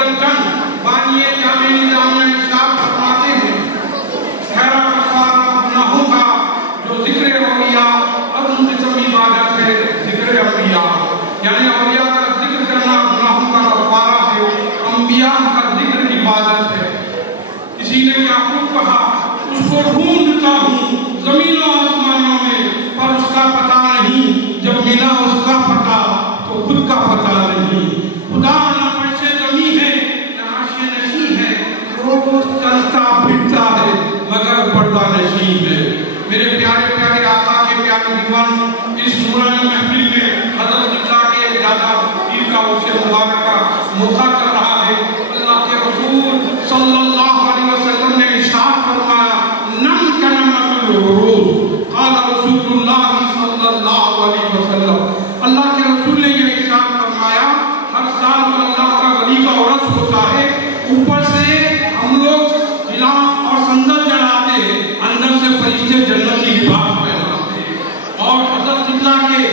الجنگ بانی جامع نظام میں ارشاد فرماتے ہیں خیرہ کفارہ گناہوں کا جو ذکر اولیاء عظم قسم عبادت ہے ذکر انبیاء، یعنی اولیاء کا ذکر کرنا گناہوں کا کفارہ ہے، انبیاء کا ذکر عبادت ہے۔ کسی نے یعقوب کہا اس کو ڈھونڈتا ہوں زمین و آسمانوں میں پر اس کا پتہ نہیں، جب ملا اس کا پتہ تو خود کا پتہ نہیں۔ خدا نہ فرش زمین ہے نہ عرش نشین ہے، روز چلتا پھرتا ہے مگر پردہ نشین ہے۔ میرے پیارے پیارے آقا کے پیارے دیوانوں، اس نورانی محفل میں حضرت اللہ کے دادا پیر کا اسے مبارکہ موقع کر رہا ہے۔ اللہ کے رسول صلی اللہ علیہ وسلم نے ارشاد فرمایا نم کنمت العروض، قال رسول اللہ صلی اللہ علیہ وسلم، اللہ کے رسول نے یہ ارشاد فرمایا ہر سال اللہ کا ولی کا عرس ہوتا ہے، اوپر سے ہم لوگ غلاف اور صندل جلاتے ہیں، اندر سے فرشتے جنت کی لباس پہناتے ہیں، اور حضرت اللہ کے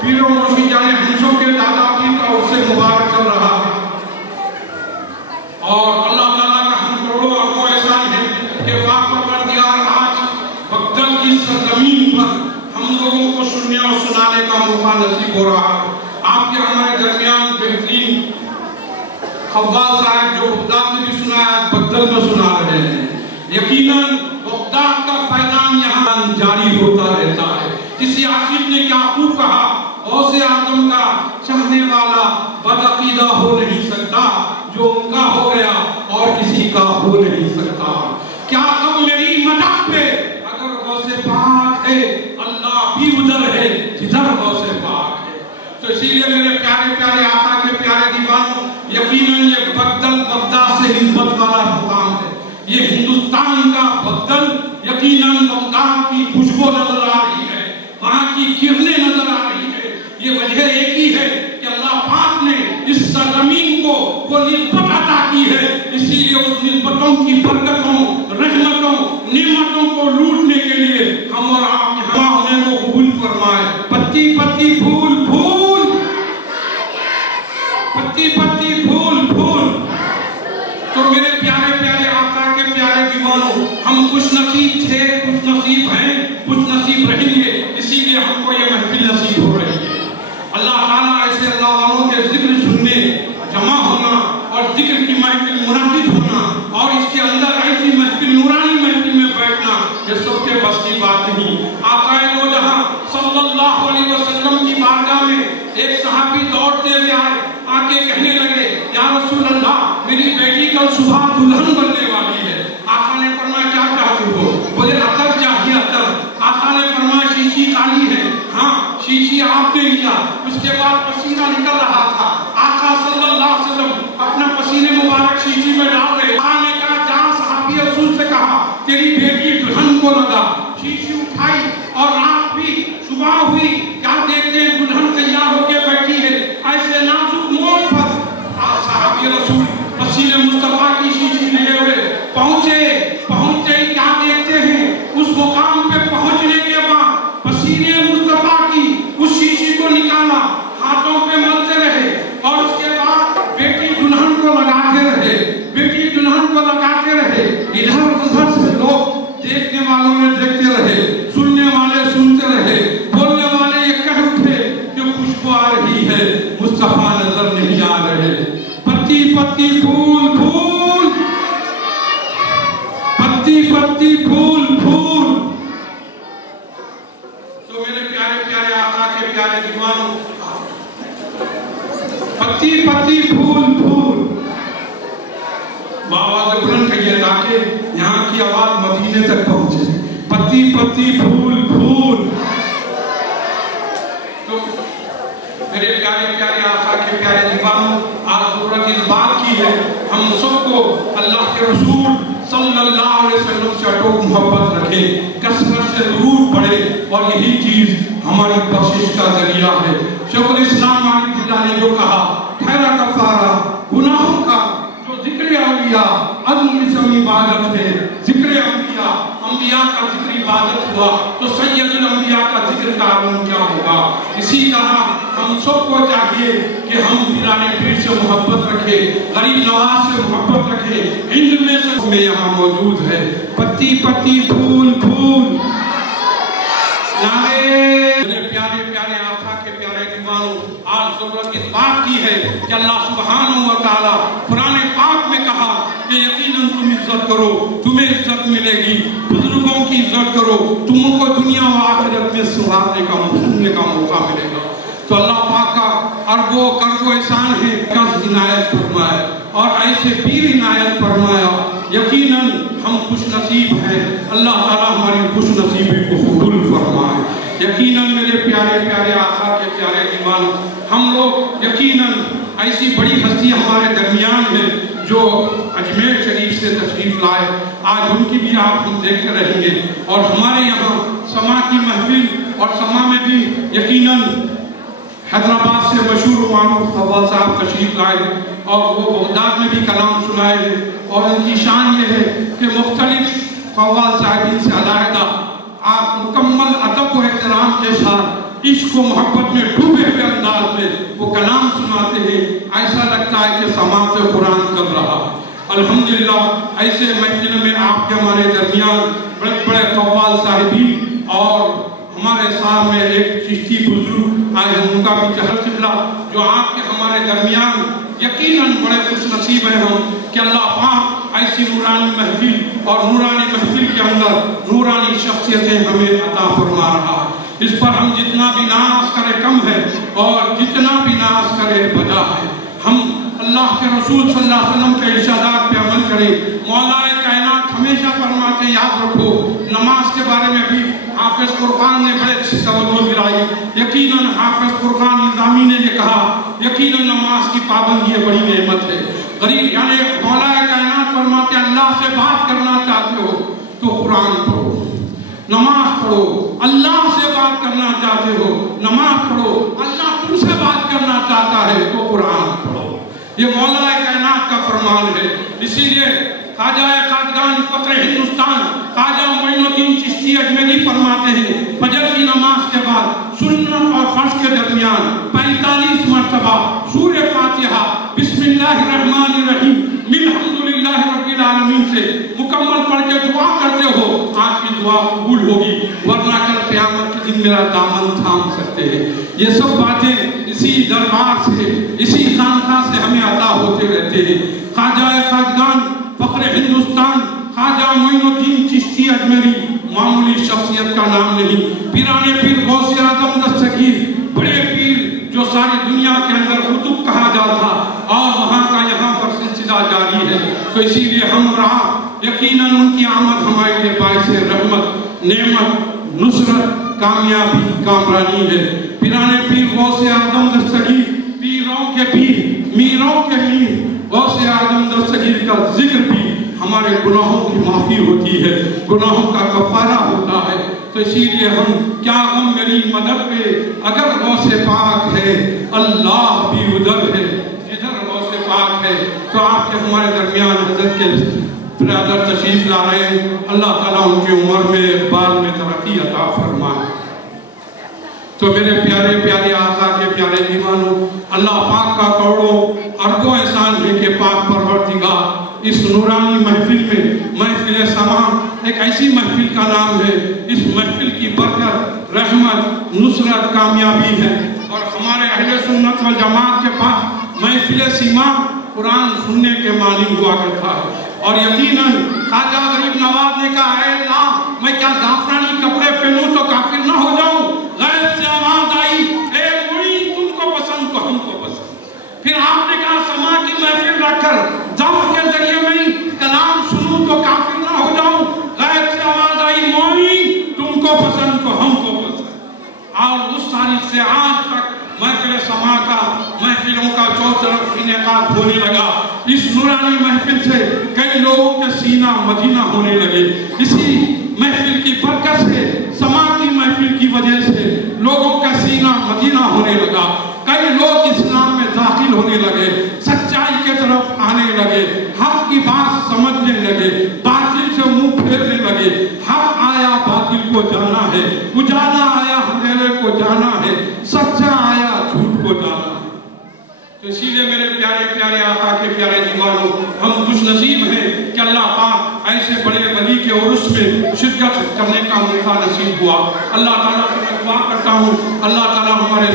پیر و مرشد جانے ہنسوں کے دادا پیر کا اس سے مبارک چل رہا ہے، اور اللہ تعالیٰ کا ہم کروڑوں اربوں احسان ہے کہ پاک پروردگار آج بغداد کی سرزمین پر ہم لوگوں کو سننے اور سنانے کا موقع نصیب ہو رہا ہے۔ آپ کے ہمارے درمیان بہترین خواص صاحب جو بغداد میں بھی سنا ہے بغداد میں سنا رہے ہیں، یقیناً بغداد کا فیضان یہاں جاری ہوتا رہتا ہے۔ کسی عاشق نے کیا خوب کہا غوث اعظم کا چاہنے والا بدعقیدہ ہو نہیں سکتا، جو ان کا ہو گیا اور کسی کا ہو نہیں سکتا۔ کیا اب میری مدح پہ اگر غوث پاک ہے اللہ بھی ادھر ہے جدھر غوث پاک ہے۔ تو اسی لیے میرے پیارے پیارے آقا کے پیارے دیوانوں، یقیناً یہ بغداد سے نسبت والا مقام ہے، یہ ہندوستان کا بغداد، یقیناً بغداد کی خوشبو نظر آ رہی ہے، وہاں کی کرنیں نظر آ رہی ہے۔ یہ وجہ ایک ہی ہے کہ اللہ پاک نے اس سرزمین کو وہ نسبت عطا کی ہے، اسی لیے اس نسبتوں کی برکتوں، رحمتوں، نعمتوں کو لوٹنے کے لیے ہم اور آپ یہاں ہونے کو قبول فرمائے۔ پتی پتی پھول پھول، پتی پتی پھول پھول۔ تو میرے پیارے پیارے آقا کے پیارے دیوانوں، ہم خوش نصیب تھے، خوش نصیب ہیں، خوش نصیب رہیں گے، اسی لیے ہم کو یہ محفل نصیب ہو رہی ہے۔ اللہ تعالیٰ ایسے اللہ والوں کے ذکر سننے جمع ہونا اور ذکر کی محفل منعقد ہونا اور اس کے اندر ایسی محفل نورانی محفل میں بیٹھنا، یہ سب کے بس کی بات نہیں۔ آقا دو جہاں صلی اللہ علیہ وسلم کی بارگاہ میں ایک صحابی دوڑتے ہوئے آئے، آ کے کہنے لگے یا رسول اللہ میری بیٹی کل صبح دلہن بننے والی ہے۔ آقا نے فرمایا کیا چاہتے ہو؟ بولے عطر چاہیے عطر۔ آقا نے فرمایا شیشی خالی ہے؟ ہاں شیشی آپ نے لیا۔ اس کے بعد پسینہ نکل رہا تھا، آقا صلی اللہ علیہ وسلم اپنا پسینے مبارک شیشی میں ڈال رہے۔ آقا نے کہا جہاں صحابی رسول سے کہا تیری بیٹی دلہن کو لگا، شیشی اٹھائی اور رات بھی صبح ہوئی، کیا دیکھتے ہیں دلہن تیار ہو کے بیٹھی ہے، ایسے نازک موڑ پر صحابی رسول پسینے مصطفیٰ کی شیشی لیے ہوئے پہنچے کیا دیکھتے ہیں اس مقام پہ پہنچنے کے بعد پسینے مصطفیٰ کی اس شیشی کو نکالا، ہاتھوں پہ ملتے رہے اور اس کے بعد بیٹی دلہن کو لگاتے رہے، بیٹی دلہن کو لگاتے رہے۔ ادھر ادھر سے لوگ دیکھنے والوں نے دیکھتے رہے، سننے والے سنتے رہے، بولنے والے یہ کہہ اٹھے کہ خوشبو آ رہی ہے، مصطفیٰ نظر نہیں آ رہے۔ پتی پتی پھول پھول، پتی پتی پھول پھول۔ تو میرے پیارے پیارے آقا کے پیارے دیوانوں، پتی پتی پھول پھول، آواز بلند کہیے تاکہ یہاں کی آواز مدینے تک پہنچے۔ پتی پتی پھول پھول۔ تو میرے پیارے پیارے آقا کے پیارے دیوانوں، آج ضرورت اس بات کی ہے ہم سب کو اللہ کے رسول صلی اللہ علیہ وسلم سے اٹوٹ محبت رکھے، کثرت سے درود پڑھے، اور یہی چیز ہماری بخشش کا ذریعہ ہے۔ شیخ الاسلام مالک اللہ نے جو کہا خیرہ کفارہ گناہوں کا جو ذکر اولیاء عظم قسم عبادت ہے، ذکر انبیاء کا ذکر عبادت ہوا تو سید الانبیاء کا ذکر کا عالم کیا ہوگا۔ اسی طرح ہم سب کو چاہیے کہ ہم پیرانے پیر سے محبت رکھیں، غریب نواز سے محبت رکھیں۔ ہند میں سے میں یہاں موجود ہے، پتی پتی پھول پھول میرے پیارے پیارے آقا کے پیارے دیوانوں، آج ضرورت اس بات کی ہے کہ اللہ سبحانہ و تعالیٰ قرآن پاک میں کہا کہ یقیناً تم عزت کرو، تمہیں عزت ملے گی، بزرگوں کی عزت کرو، تم کو دنیا و آخرت میں سننے کا موقع ملے گا۔ تو اللہ پاک کا اربوں کربو احسان ہے، کس عنایت فرمایا اور ایسے پیر عنایت فرمایا۔ یقیناً ہم خوش نصیب ہیں، اللہ تعالیٰ ہماری خوش نصیبی کو قبول فرمائے۔ یقیناً میرے پیارے پیارے آقا کے پیارے دیوانوں، ہم لوگ یقیناً ایسی بڑی ہستی ہمارے درمیان ہے جو اجمیر شریف سے تشریف لائے، آج ان کی بھی آپ ہم دیکھتے رہیں گے۔ اور ہمارے یہاں سما کی محفل اور سما میں بھی یقیناً حیدرآباد سے مشہور و معروف قوال صاحب تشریف لائے اور وہ بغداد میں بھی کلام سنائے ہیں، اور ان کی شان یہ ہے کہ مختلف قوال صاحبین سے علیحدہ آپ مکمل ادب و احترام کے ساتھ عشق و محبت میں ڈوبے ہوئے انداز میں وہ کلام سناتے ہیں، ایسا لگتا ہے کہ سماعت قرآن چل رہا ہے۔ الحمدللہ ایسے محفل میں آپ کے ہمارے درمیان بڑے بڑے قوال صاحبین اور ہمارے سامنے ایک چشتی بزرگ آئے ہیں، ان کا بھی چہل قبلہ جو آپ کے ہمارے درمیان یقیناً بڑے خوش نصیب ہیں ہم کہ اللہ پاک ایسی نورانی محفل اور نورانی محفل کے اندر نورانی شخصیتیں ہمیں عطا فرما رہا ہے۔ اس پر ہم جتنا بھی ناز کرے کم ہے اور جتنا بھی ناز کرے بجا ہے۔ ہم اللہ کے رسول صلی اللہ علیہ وسلم کے ارشادات پہ عمل کریں۔ مولا کائنات ہمیشہ فرماتے یاد رکھو، نماز کے بارے میں بھی حافظ فرقان نے بڑے اچھی توجہ دلائی۔ یقیناً حافظ فرقان نظامی نے یہ کہا یقیناً نماز کی پابندی بڑی نعمت ہے۔ غریب یعنی مولا کائنات فرماتے اللہ سے بات کرنا چاہتے ہو تو قرآن پڑھو، نماز پڑھو۔ اللہ سے بات کرنا چاہتے ہو نماز پڑھو، اللہ تم سے بات کرنا چاہتا ہے تو قرآن پڑھو۔ یہ مولا کائنات کا فرمان ہے۔ اسی لیے خواجہ خواجگان فخر ہندوستان خواجہ معین الدین چشتی اجمیری فرماتے ہیں فجر کی نماز کے بعد سنت اور فرض کے درمیان 45 مرتبہ سورہ فاتحہ بسم اللہ الرحمن الرحیم الحمدللہ رب العالمین سے مکمل پڑھ کے دعا کرتے ہو، آپ کی دعا قبول ہوگی، ورنہ کل قیامت کے دن میرا دامن تھام سکتے ہیں۔ یہ سب باتیں اسی دربار سے اسی خانقاہ سے ہمیں عطا ہوتے رہتے ہیں۔ خواجہ خواجگان فخر ہندوستان خواجہ معین الدین چشتی اجمیری معمولی شخصیت کا نام نہیں، پیرانے پیر غوث اعظم دستگیر، بڑے پیر جو ساری دنیا کے اندر قطب کہا جاتا اور وہاں کا یہاں پر سلسلہ جاری ہے۔ تو اسی لیے ہم رہا یقیناً ان کی آمد ہمارے لیے باعث رحمت، نعمت، نصرت، کامیابی، کامرانی ہے۔ پیرانے پیر غوث اعظم دستگیر، پیروں کے پیر، میروں کے میر غوث اعظم دستگیر کا ذکر بھی ہمارے گناہوں کی معافی ہوتی ہے، گناہوں کا کفارہ ہوتا ہے۔ تو اسی لیے ہم کیا غم میری مدد پہ، اگر غوث پاک ہے اللہ بھی ادھر ہے، ادھر غوث پاک ہے۔ تو آپ کے ہمارے درمیان حضرت کے برادر تشریف لا رہے ہیں، اللہ تعالیٰ ان کی عمر میں بال میں ترقی عطا فرمائے۔ تو میرے پیارے پیارے آقا کے پیارے دیوانوں، اللہ پاک کا کروڑوں اربوں احسان ہے کہ پاک پروردگار اس نورانی محفل میں محفل سما ایک ایسی محفل کا نام ہے، اس محفل کی برکت، رحمت، نصرت، کامیابی ہے۔ اور ہمارے اہل سنت والجماعت کے پاس محفل سیما قرآن سننے کے معنی ہوا کرتا ہے۔ اور یقیناً خواجہ غریب نواز نے کہا اے اللہ میں کیا زعفرانی کپڑے پہنوں تو کافر نہ ہو جاؤں؟ غیب سے آواز آئی اے معین تم کو پسند تو ہم کو پسند۔ پھر آپ نے کہا سما کی محفل رکھ کر ذوق کے ذریعے میں کلام سنوں تو کافر نہ ہو جاؤں؟ غیب سے آواز آئی معین تم کو پسند تو ہم کو پسند۔ اور اس تاریخ سے آج تک محفل سما کا محفلوں کا چوطرف انعقاد ہونے لگا۔ اس نورانی محفل سے کئی لوگوں کے سینہ مدینہ ہونے لگے۔ اسی محفل کی برکت سے سما کی محفل کی وجہ سے لوگوں کا سینہ مدینہ ہونے لگا۔ کئی لوگ اسلام میں داخل ہونے لگے، سچائی کے طرف آنے لگے، حق کی بات سمجھنے لگے، باطل سے منہ پھیرنے لگے۔ حق آیا باطل کو جانا ہے، اجالا آیا اندھیرے کو جانا ہے، نصیب ہیں کہ اللہ پاک ایسے بڑے ولی کے عرس میں شرکت کرنے کا موقع نصیب ہوا۔ اللہ تعالیٰ سے میں دعا کرتا ہوں اللہ تعالیٰ ہمارے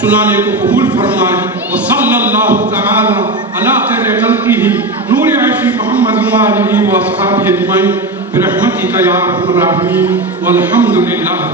سنانے کو قبول فرمائے۔ وصلی اللہ تعالی علی خیر خلقہ نور عیش محمد وآلہ واصحابہ اجمعین برحمتک یا ارحم الراحمین والحمد للہ۔